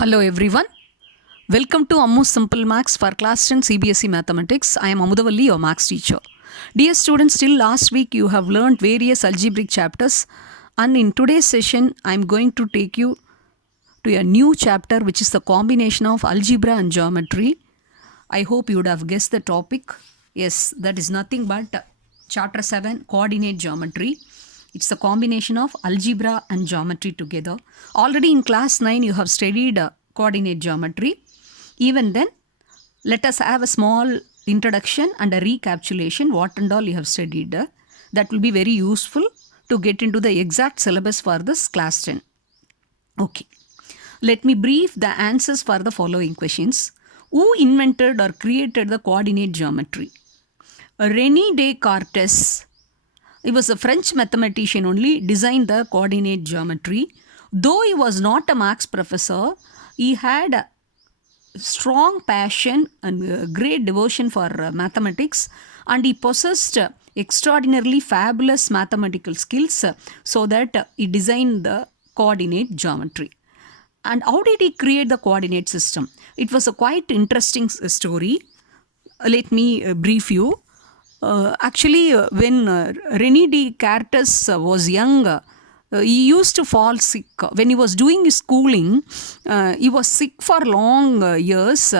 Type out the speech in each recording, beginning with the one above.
Hello everyone. Welcome to Ammu Simple Maths for Class 10 CBSE Mathematics. I am Amudavalli, your Maths teacher. Dear students, till last week you have learned various algebraic chapters, and in today's session I am going to take you to a new chapter which is the combination of algebra and geometry. I hope you would have guessed the topic. Yes, that is nothing but chapter 7, coordinate geometry. It's a combination of algebra and geometry together. Already in class 9 you have studied coordinate geometry. Even then, let us have a small introduction and a recapitulation what and all you have studied. That will be very useful to get into the exact syllabus for this class 10. Okay. Let me brief the answers for the following questions. Who invented or created the coordinate geometry? René Descartes. He was a French mathematician only, designed the coordinate geometry. Though he was not a Maths professor, he had a strong passion and great devotion for mathematics, and he possessed extraordinarily fabulous mathematical skills, so that he designed the coordinate geometry. And how did he create the coordinate system? It was a quite interesting story. Let me brief you. Actually, when René Descartes was young, he used to fall sick. When he was doing his schooling, he was sick for long years.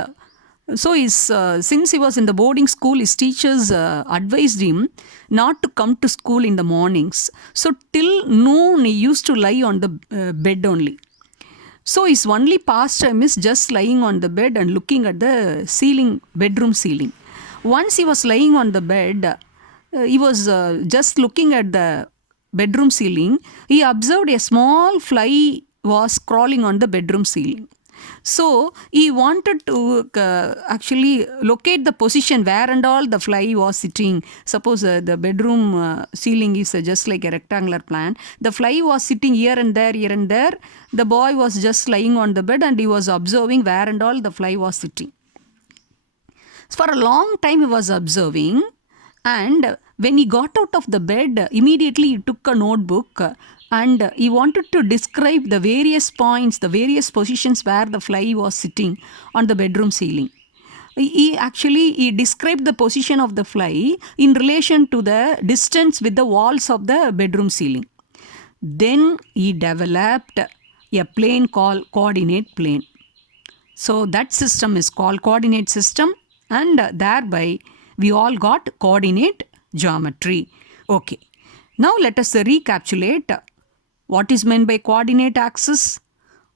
So since he was in the boarding school, his teachers advised him not to come to school in the mornings. So till noon, he used to lie on the bed only. So his only pastime is just lying on the bed and looking at the ceiling, bedroom ceiling. Once he was lying on the bed, he was just looking at the bedroom ceiling. He observed a small fly was crawling on the bedroom ceiling. So he wanted to actually locate the position where and all the fly was sitting. Suppose the bedroom ceiling is just like a rectangular plan. The fly was sitting here and there, here and there. The boy was just lying on the bed and he was observing where and all the fly was sitting. For a long time he was observing, and when he got out of the bed, immediately he took a notebook and he wanted to describe the various points, the various positions where the fly was sitting on the bedroom ceiling. He described the position of the fly in relation to the distance with the walls of the bedroom ceiling. Then he developed a plane called coordinate plane. So that system is called coordinate system, and thereby we all got coordinate geometry. Okay. Now let us recapitulate what is meant by coordinate axis,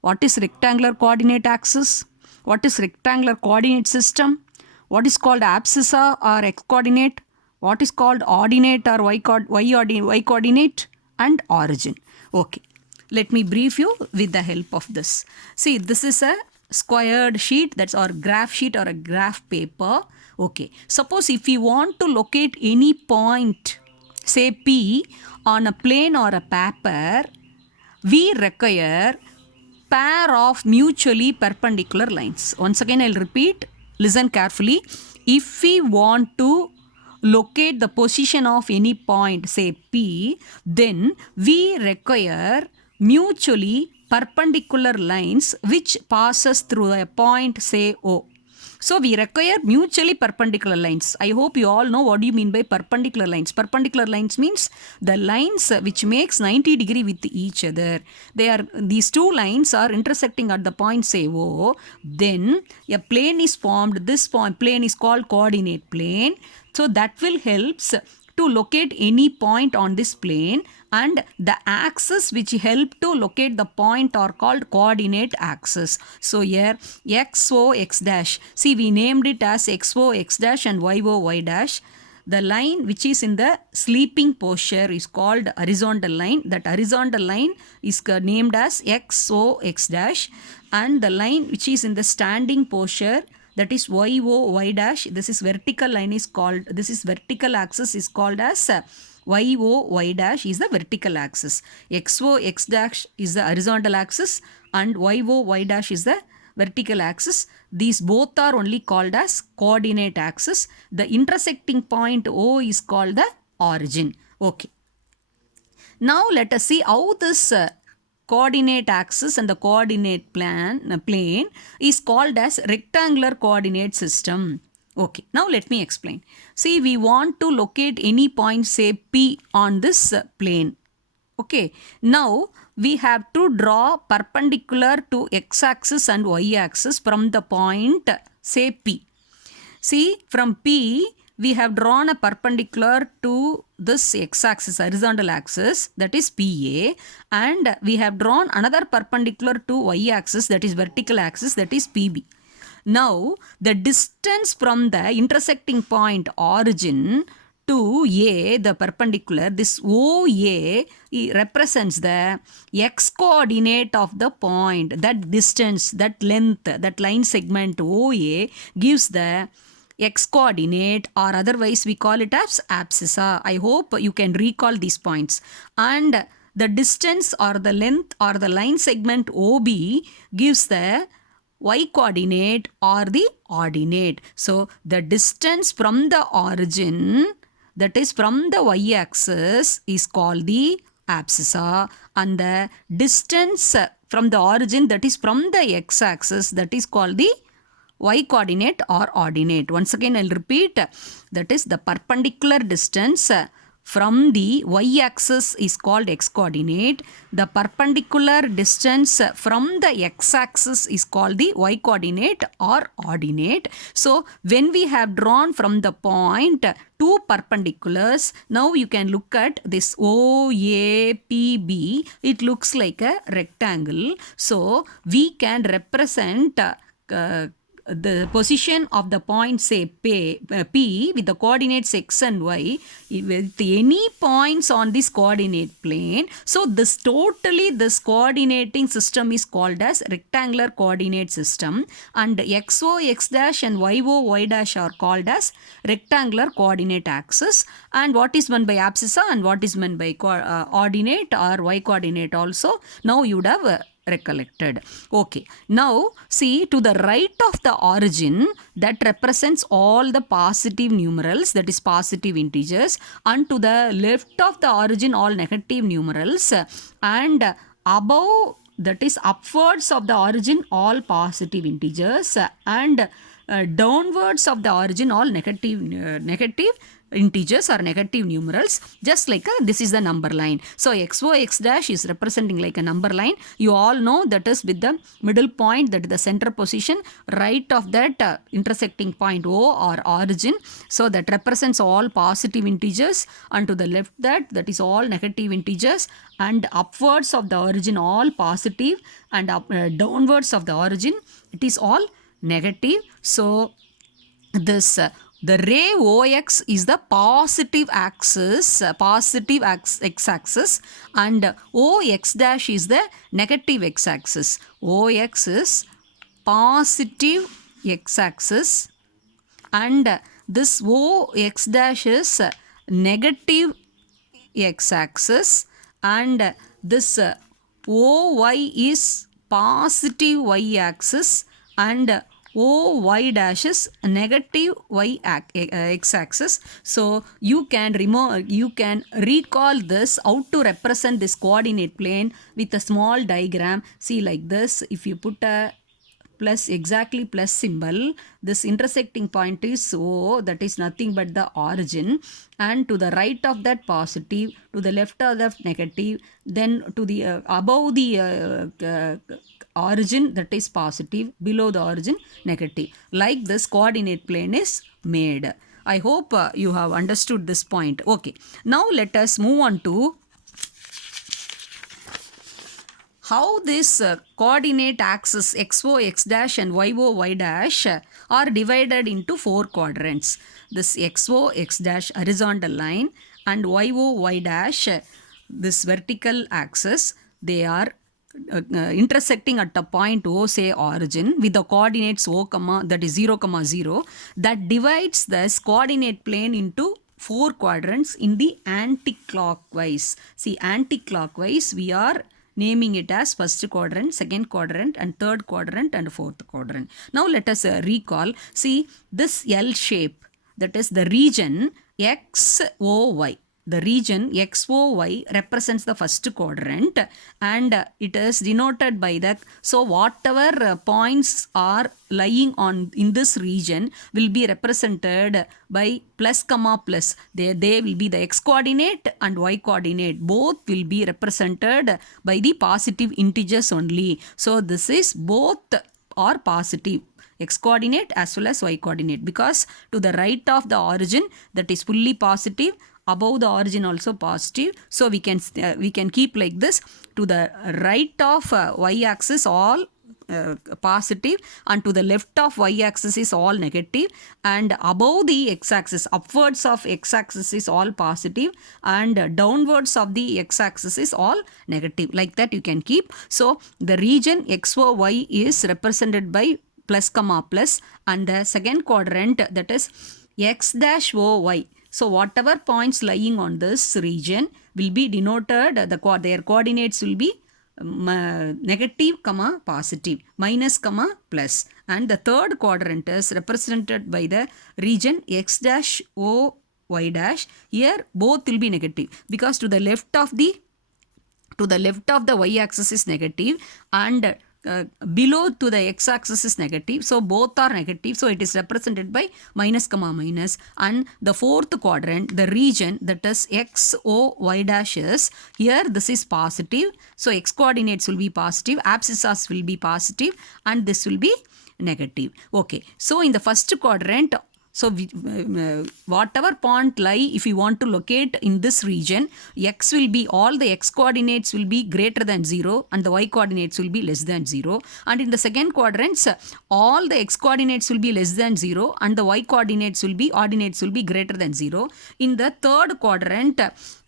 what is rectangular coordinate axis, what is rectangular coordinate system, what is called abscissa or x coordinate, what is called ordinate or y coordinate, and origin. Okay. Let me brief you with the help of this. See, this is a squared sheet, that's our graph sheet or a graph paper. Okay. Suppose if you want to locate any point, say P, on a plane or a paper, we require pair of mutually perpendicular lines. Once again, I'll repeat, listen carefully. If we want to locate the position of any point, say P, then we require mutually perpendicular lines which passes through a point, say O. So we require mutually perpendicular lines. I hope you all know what do you mean by perpendicular lines. Perpendicular lines means the lines which makes 90 degree with each other. These two lines are intersecting at the point, say O. Then a plane is formed. This plane is called coordinate plane. So that will helps to locate any point on this plane, and the axis which help to locate the point are called coordinate axis. So here XO X dash, see we named it as XO X dash and YO Y dash. The line which is in the sleeping posture is called horizontal line. That horizontal line is named as XO X dash, and the line which is in the standing posture, that is YO Y dash, this is vertical line is called, this is vertical axis is called as YO Y dash is the vertical axis. XO X dash is the horizontal axis and YO Y dash is the vertical axis. These both are only called as coordinate axis. The intersecting point O is called the origin. Okay. Now let us see how this coordinate axis and the coordinate plane is called as rectangular coordinate system. Okay, now let me explain. See, we want to locate any point, say P, on this plane. Okay, now we have to draw perpendicular to x-axis and y-axis from the point, say P. See, from P, we have drawn a perpendicular to this x-axis, horizontal axis, that is PA, and we have drawn another perpendicular to y-axis, that is vertical axis, that is PB. Now, the distance from the intersecting point origin to A, the perpendicular, this OA represents the x coordinate of the point. That distance, that length, that line segment OA gives the x coordinate, or otherwise we call it as abscissa. I hope you can recall these points. And the distance or the length or the line segment OB gives the y coordinate or the ordinate. So the distance from the origin, that is from the y-axis, is called the abscissa, and the distance from the origin, that is from the x-axis, that is called the y coordinate or ordinate. Once again, I'll repeat, that is the perpendicular distance from the y-axis is called x-coordinate. The perpendicular distance from the x-axis is called the y-coordinate or ordinate. So, when we have drawn from the point two perpendiculars, now you can look at this OAPB. It looks like a rectangle. So, we can represent the position of the point, say P, with the coordinates x and y with any points on this coordinate plane. So this coordinating system is called as rectangular coordinate system, and xo x dash and yo y dash are called as rectangular coordinate axis. And what is meant by abscissa and what is meant by ordinate or y coordinate also, now you would have recollected. Okay, now see, to the right of the origin, that represents all the positive numerals, that is positive integers, and to the left of the origin, all negative numerals, and above, that is upwards of the origin, all positive integers, and downwards of the origin, all negative integers or negative numerals, just like this is the number line. So xo x dash is representing like a number line. You all know that is with the middle point, that is the center position, right of that intersecting point O or origin. So that represents all positive integers, and to the left that is all negative integers, and upwards of the origin all positive, and downwards of the origin it is all negative. So this the ray OX is the positive axis, x-axis, and OX dash is the negative x-axis. OX is positive x-axis, and this OX dash is negative x-axis, and this OY is positive y-axis, and OY dash is negative x-axis. So you can recall this, how to represent this coordinate plane with a small diagram. See, like this, if you put a exactly plus symbol, this intersecting point is O, that is nothing but the origin, and to the right of that positive, to the left of that negative, then to the above the origin, that is positive, below the origin negative. Like this coordinate plane is made. I hope you have understood this point. Okay, now let us move on to how this coordinate axis xo x dash and yo y dash are divided into four quadrants. This xo x dash horizontal line and yo y dash, this vertical axis, they are intersecting at a point O, say origin, with the coordinates O, that is 0, 0, that divides this coordinate plane into four quadrants in the anti-clockwise. See, anti-clockwise, we are naming it as first quadrant, second quadrant, and third quadrant, and fourth quadrant. Now let us recall. See, this L shape, that is the region XOY. the region XOY represents the first quadrant, and it is denoted by the, so whatever points are lying on in this region will be represented by plus comma plus. They will be the x coordinate and y coordinate, both will be represented by the positive integers only. So this is both are positive, x coordinate as well as y coordinate, because to the right of the origin that is fully positive, above the origin also positive. So we can keep like this: to the right of y axis all positive, and to the left of y axis is all negative, and above the x axis, upwards of x axis is all positive, and downwards of the x axis is all negative. Like that you can keep. So the region XOY is represented by plus comma plus, and the second quadrant, that is x dash OY. So whatever points lying on this region will be denoted, their coordinates will be negative comma positive, minus comma plus, and the third quadrant is represented by the region x dash O y dash. Here both will be negative, because to the left of the y axis is negative, and below to the x axis is negative, so both are negative, so it is represented by minus comma minus. And the fourth quadrant, the region, that is x o y dash is, here this is positive, so x coordinates will be positive, abscissas will be positive, and this will be negative. Okay, so in the first quadrant, so whatever point lie, if you want to locate in this region, x will be, all the x coordinates will be greater than 0 and the y coordinates will be less than 0. And in the second quadrants, all the x coordinates will be less than 0 and the y coordinates will be greater than 0. In the third quadrant,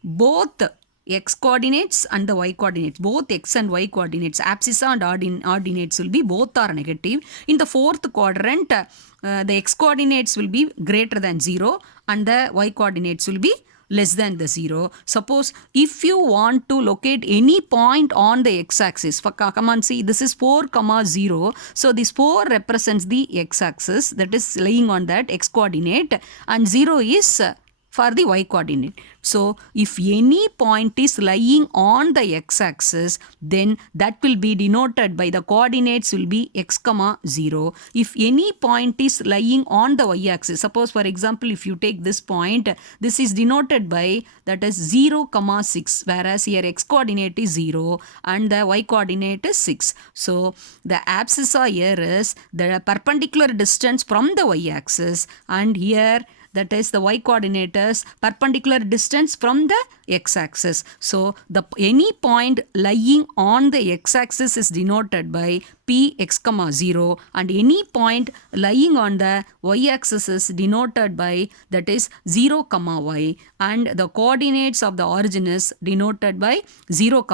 both x coordinates and the y coordinates, both x and y coordinates, abscissa and ordinates will be, both are negative. In the fourth quadrant, the x coordinates will be greater than 0 and the y coordinates will be less than the 0. Suppose if you want to locate any point on the x-axis, come on, see, this is 4, 0. So this 4 represents the x-axis, that is lying on that x coordinate, and 0 is for the y coordinate. So if any point is lying on the x-axis, then that will be denoted by the coordinates will be x, 0. If any point is lying on the y-axis, suppose for example, if you take this point, this is denoted by, that is 0, 6, whereas here x coordinate is 0 and the y coordinate is 6. So the abscissa here is the perpendicular distance from the y-axis, and here that is the y coordinate is perpendicular distance from the x-axis. So the any point lying on the x-axis is denoted by p x, 0, and any point lying on the y-axis is denoted by, that is 0, y, and the coordinates of the origin is denoted by 0,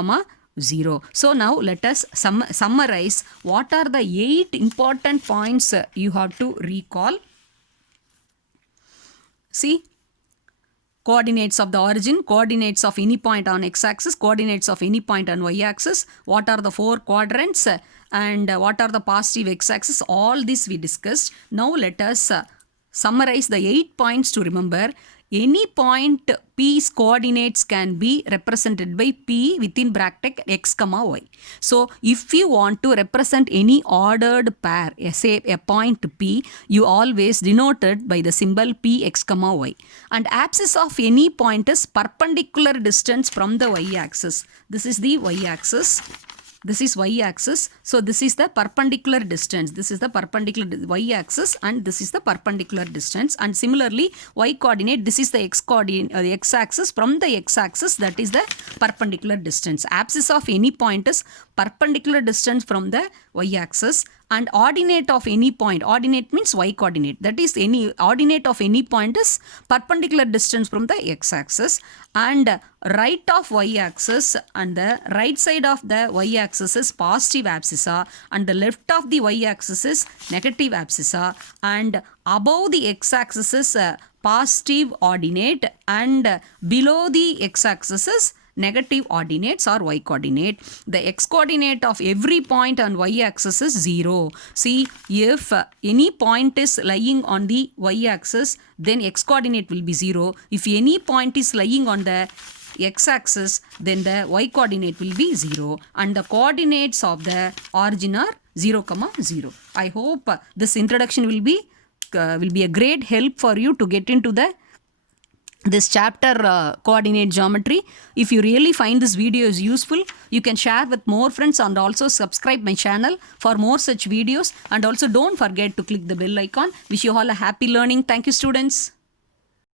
0. So now let us summarize what are the 8 important points you have to recall. See, coordinates of the origin, coordinates of any point on x-axis, coordinates of any point on y-axis, what are the 4 quadrants, and what are the positive x-axis, all this we discussed. Now let us summarize the 8 points to remember. Any point P's coordinates can be represented by P within bracket x, y. So if you want to represent any ordered pair, say a point P, you always denote it by the symbol P x, y. And abscissa of any point is perpendicular distance from the y-axis. This is the y-axis. This is y-axis. So this is the perpendicular distance. This is the perpendicular y-axis, and this is the perpendicular distance. And similarly, y-coordinate, this is the x-coordinate, the x-axis. From the x-axis, that is the perpendicular distance. Abscissa of any point is perpendicular distance from the y-axis. And ordinate of any point, ordinate means y coordinate, that is any ordinate of any point is perpendicular distance from the x-axis, and right of y-axis and the right side of the y-axis is positive abscissa, and the left of the y-axis is negative abscissa, and above the x-axis is positive ordinate, and below the x-axis is negative ordinates or y coordinate. The x coordinate of every point on y axis is 0. See, if any point is lying on the y axis, then x coordinate will be 0. If any point is lying on the x-axis, then the y-coordinate will be 0 and the coordinates of the origin are 0, 0. I hope this introduction will be a great help for you to get into this chapter coordinate geometry. If you really find this video is useful, you can share with more friends and also subscribe my channel for more such videos, and also don't forget to click the bell icon. Wish you all a happy learning. Thank you, students.